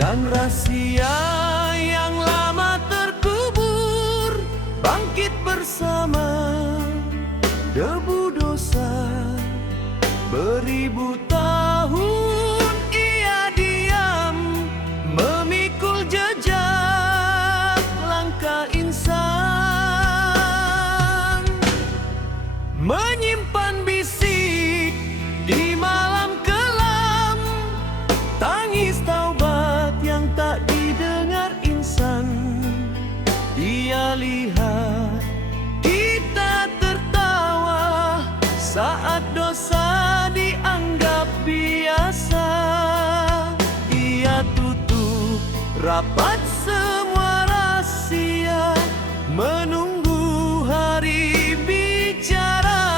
dan rahasia yang lama terkubur bangkit bersama debu dosa. Beribu tahun ia diam, memikul jejak langkah insan, menyimpan bisik di malam kelam, tangis taubat yang tak didengar insan. Dia lihat kita tertawa saat dosa dianggap biasa. Ia tutup rapat semua rahasia, menunggu hari bicara.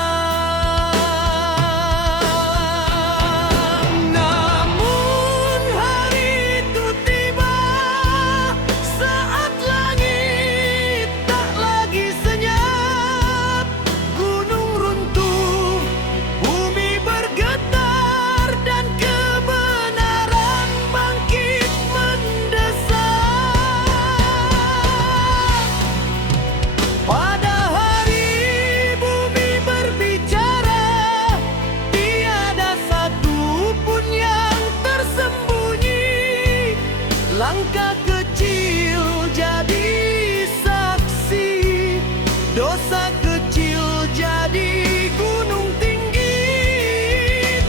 Namun hari itu tiba saat langit tak lagi senyap, gunung runtuh, bumi bergetar, dan kebenaran bangkit mendesak. Pada hari bumi berbicara, tiada satu pun yang tersembunyi. Langkah kecil jadi saksi, dosa kecil jadi gunung tinggi.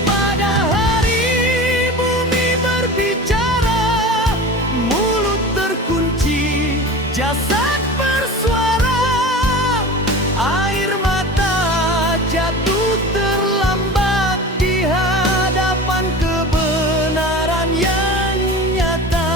Pada hari bumi berbicara, mulut terkunci, jasad bersuara, air mata jatuh terlambat di hadapan kebenaran yang nyata.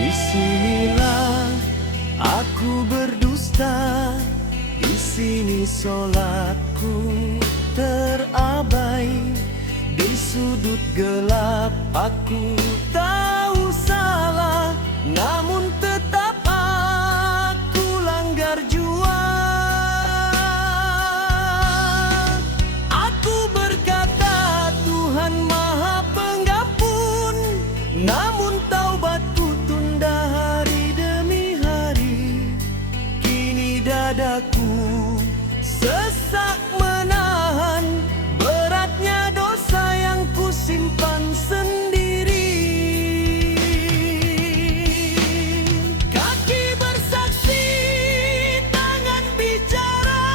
Disinilah aku berdusta, di sini solatku terabai. Di sudut gelap aku tahu salah, namun tetap aku langgar jua. Aku berkata Tuhan Maha Pengampun, namun taubatku tunda hari demi hari. Kini dadaku sesak menahan beratnya dosa yang kusimpan sendiri. Kaki bersaksi, tangan bicara,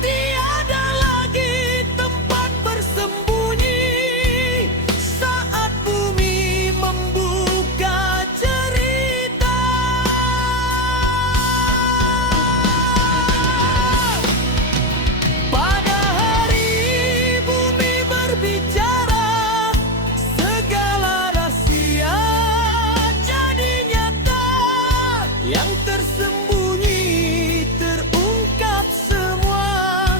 tiada lagi tempat bersembunyi saat bumi membuka cerita. Pada hari bumi berbicara, segala rahasia jadi nyata. Yang tersembunyi terungkap semua,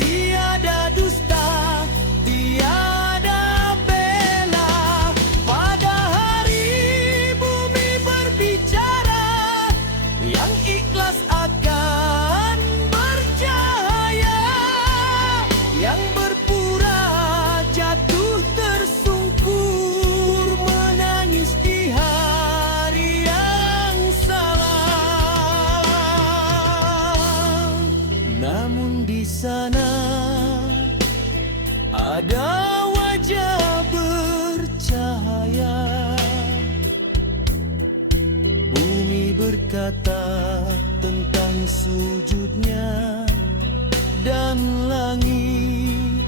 tiada dusta, tiada bela. Pada hari bumi berbicara, yang ikhlas akan bercahaya, yang berpura jatuh tersungkur, menangis di hari yang salah. Namun di sana ada wajah bercahaya. Bumi berkata tentang sujudnya, dan langit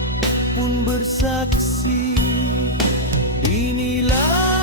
pun bersaksi. Inilah